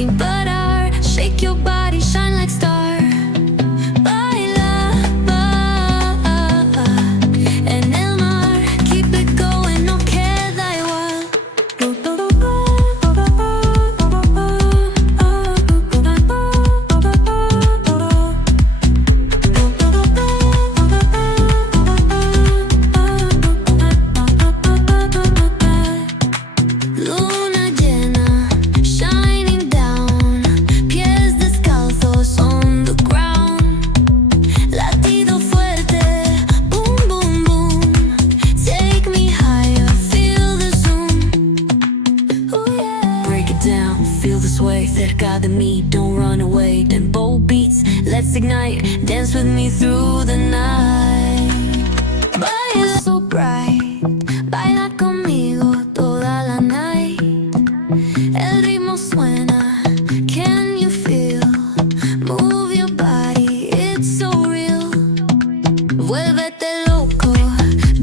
sin parar. Shake your body, shine like star. Baila, en el mar. Keep it going, no queda igual. Luna llena, shining down. Pies descalzos on the ground. Latido fuerte, boom, boom, boom. Take me higher, feel the zoom. Ooh, yeah. Break it down, feel the sway. Cerca de mí, don't run away. Dembow beats, let's ignite. Dance with me through the night.